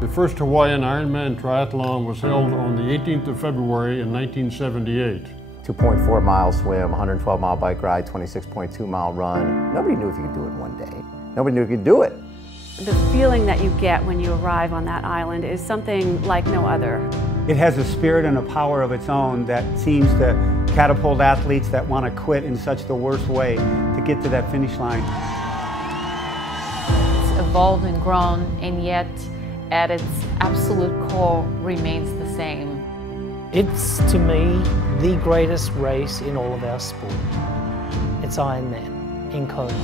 The first Hawaiian Ironman triathlon was held on the 18th of February in 1978. 2.4 mile swim, 112 mile bike ride, 26.2 mile run. Nobody knew if you could do it in one day. Nobody knew if you could do it. The feeling that you get when you arrive on that island is something like no other. It has a spirit and a power of its own that seems to catapult athletes that want to quit in such the worst way to get to that finish line. It's evolved and grown, and yet at its absolute core remains the same. It's, to me, the greatest race in all of our sport. It's Ironman in Kona.